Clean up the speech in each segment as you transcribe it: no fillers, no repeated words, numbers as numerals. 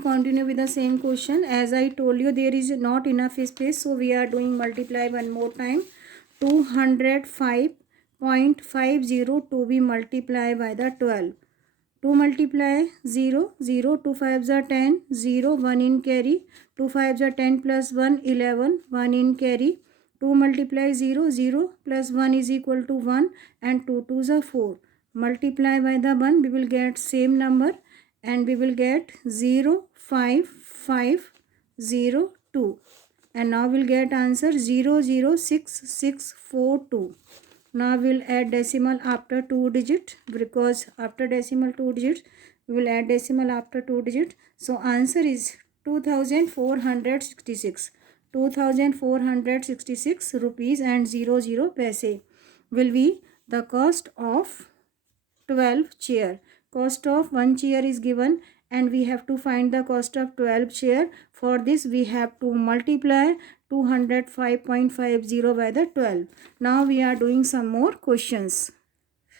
Continue with the same question. As I told you, there is not enough space, so we are doing multiply one more time. 205.50 to be multiplied by the 12. 2 multiply 0, 0, 2 5s are 10, 0, 1 in carry, 2 5s are 10 plus 1, 11, 1 in carry, 2 multiply 0, 0 plus 1 is equal to 1 and 2 2s are 4. Multiply by the 1, we will get same number and we will get 0, 5, 5, 0, 2. And now we'll get answer 0, 0, 6, 6, 4, 2. Now we'll add decimal after 2 digit, because after decimal 2 digits we will add decimal after 2 digit. So answer is 2466. 2466 rupees and 00 paise will be the cost of 12 chair. Cost of one chair is given and we have to find the cost of 12 chair. For this we have to multiply 205.50 by the 12. Now we are doing some more questions.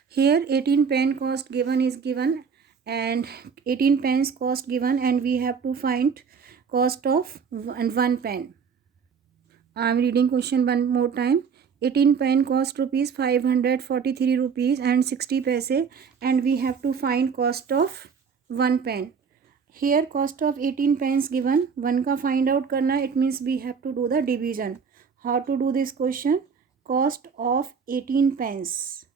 Here 18 pen cost given is given and 18 pence cost given and we have to find cost of one pen. I am reading question one more time. 18 pen cost rupees 543 rupees and 60 paise and we have to find cost of one pen. Here cost of 18 pens given, one का find out करना, it means we have to do the division. How to do this question? Cost of 18 pens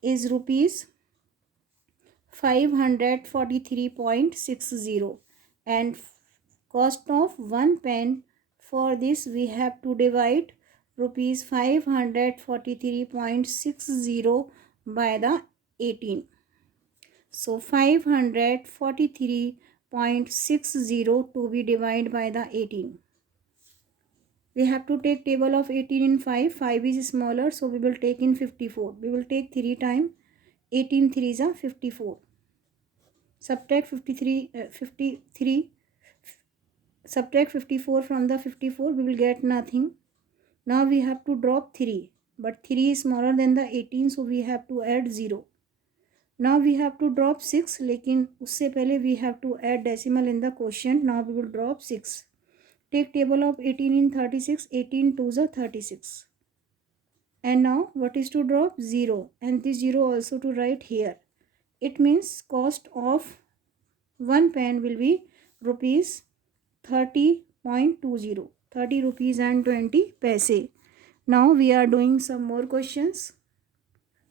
is rupees 543.60 and cost of one pen, for this we have to divide rupees 543.60 by the 18. So 543.60 to be divided by the 18. We have to take table of 18 in 5. 5 is smaller, so we will take in 54. We will take 3 times. 18 3s are 54. Subtract 53. Subtract 54 from the 54. We will get nothing. Now we have to drop 3. But 3 is smaller than the 18, so we have to add 0. Now we have to drop 6, लेकिन उससे पहले we have to add decimal in the quotient. Now we will drop 6. Take table of 18 in 36. 18 2s are 36. And now what is to drop? 0. And this 0 also to write here. It means cost of one pen will be rupees 30.20. 30 rupees and 20 paise. Now we are doing some more questions.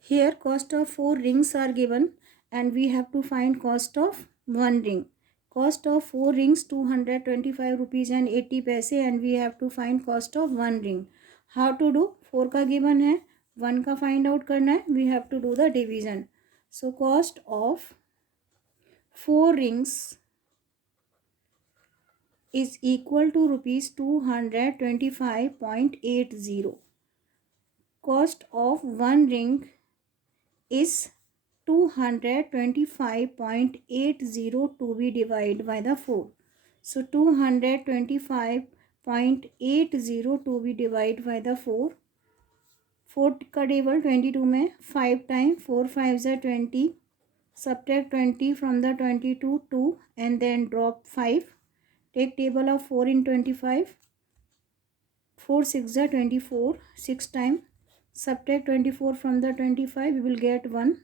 Here cost of 4 rings are given and we have to find cost of one ring. Cost of 4 rings 225 rupees and 80 paise and we have to find cost of one ring. How to do? 4 का given है, 1 का find out करना है. We have to do the division. So cost of 4 rings is equal to rupees 225.80. Cost of one ring is 225.80 to be divided by the 4. So 225.80 to be divided by the 4. 4 का table 22 में 5 time 4 5s are 20. Subtract 20 from the 22 2 and then drop 5. Take table of 4 in 25. 4 6 are 24. 6 times. Subtract 24 from the 25. We will get 1.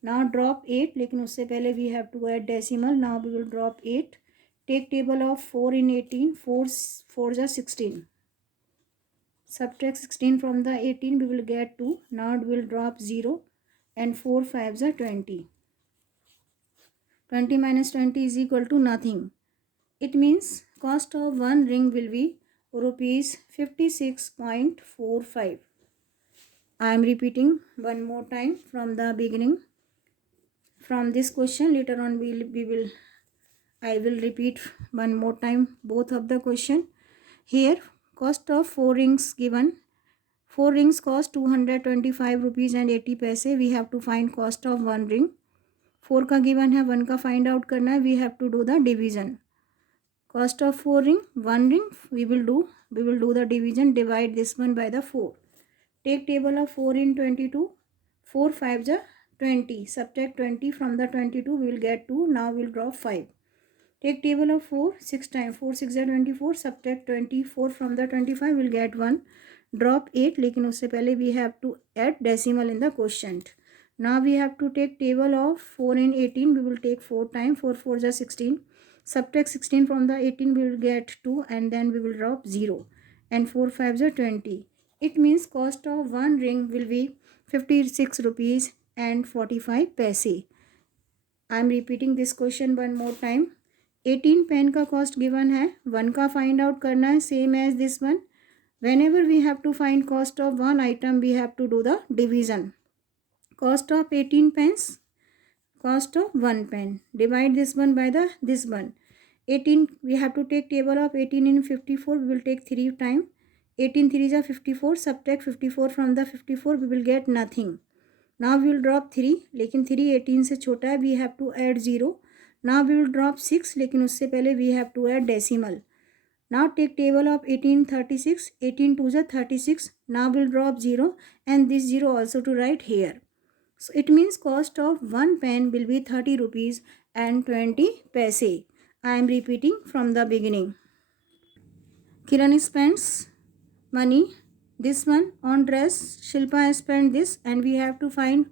Now drop 8. लेकिन उससे पहले we have to add decimal. Now we will drop 8. Take table of 4 in 18. 4 4s are 16. Subtract 16 from the 18. We will get 2. Now we will drop 0. And 4 5s are 20. 20 minus 20 is equal to nothing. It means cost of one ring will be rupees 56.45. I am repeating one more time from the beginning. From this question later on I will repeat one more time both of the question. Here cost of 4 rings given. 4 rings cost 225 rupees and 80 paise. We have to find cost of one ring. 4 का given है, 1 का find out करना है. We have to do the division. Cost of 4 ring, 1 ring we will do the division. Divide this one by the 4. Take table of 4 in 22. 4 5s are 20. Subtract 20 from the 22. We will get 2. Now we will drop 5. Take table of 4, 6 times. 4 6 are 24. Subtract 24 from the 25. Will get 1. Drop 8. लेकिन उससे पहले we have to add decimal in the quotient. Now we have to take table of 4 and 18. We will take 4 times. 4 4 are 16. Subtract 16 from the 18. We will get 2 and then we will drop 0. And 4 5 are 20. It means cost of one ring will be 56 rupees and 45 paise. I am repeating this question one more time. 18 pen का cost given है, 1 का find out करना है, same as this one. Whenever we have to find cost of one item, we have to do the division. Cost of 18 pence, cost of 1 pen. Divide this one by this one. 18, we have to take table of 18 in 54. We will take 3 times. 18 3 is 54. Subtract 54 from the 54. We will get nothing. Now we will drop 3. लेकिन 3 18 से छोटा है. We have to add 0. Now we will drop 6. लेकिन उससे पहले we have to add decimal. Now take table of 18 36. 18 2 is 36. Now we will drop 0 and this 0 also to write here. So it means cost of one pen will be 30 rupees and 20 paise. I am repeating from the beginning. Kiran spends money. This one on dress. Shilpa has spent this and we have to find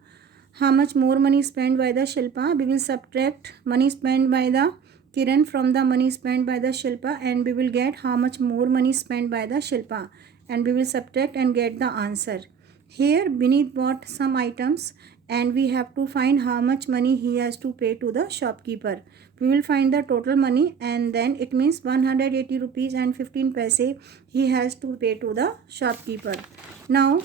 how much more money spent by the Shilpa. We will subtract money spent by the Kiran from the money spent by the Shilpa and we will get how much more money spent by the Shilpa and we will subtract and get the answer. Here Vineet bought some items and we have to find how much money he has to pay to the shopkeeper. We will find the total money and then it means 180 rupees and 15 paise he has to pay to the shopkeeper. Now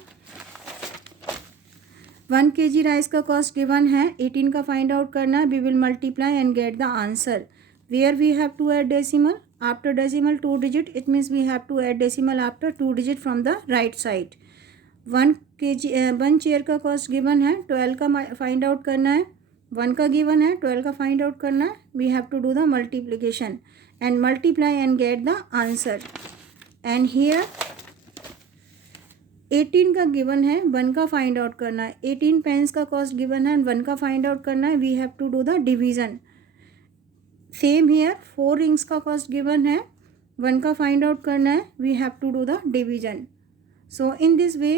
1 kg rice का cost given है, 18 का find out करना है. We will multiply and get the answer. Where we have to add decimal after decimal 2 digit. It means we have to add decimal after 2 digit from the right side. 1 chair का cost given है, 12 का find out करना है. 1 का given है, 12 का find out करना है. We have to do the multiplication and multiply and get the answer. And here 18 का गिवन है, 1 का फाइंड आउट करना है. 18 पेन्स का कॉस्ट गिवन है, 1 का फाइंड आउट करना है. We have to do the division. Same here 4 rings का कॉस्ट गिवन है, 1 का फाइंड आउट करना है. We have to do the division. So in this way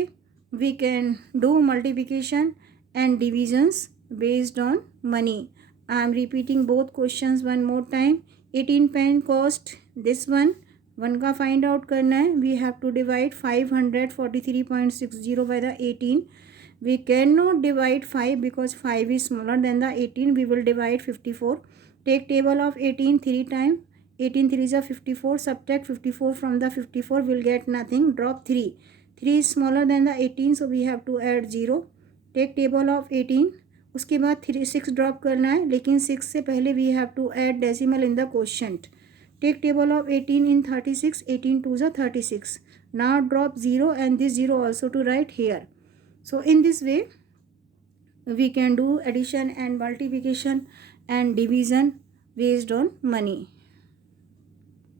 we can do multiplication and divisions based on money. I am repeating both questions one more time. 18 pen cost this one. 1 का find out करना है. We have to divide 543.60 by the 18. We cannot divide 5 because 5 is smaller than the 18. We will divide 54. Take table of 18 3 times. 18 3 is 54. Subtract 54 from the 54. Will get nothing. Drop 3. 3 is smaller than the 18, so we have to add 0. Take table of 18. उसके बाद 6 drop करना है, लेकिन 6 से पहले we have to add decimal in the quotient. Take table of 18 in 36. 18 2 is 36. Now drop 0 and this 0 also to write here. So in this way we can do addition and multiplication and division based on money.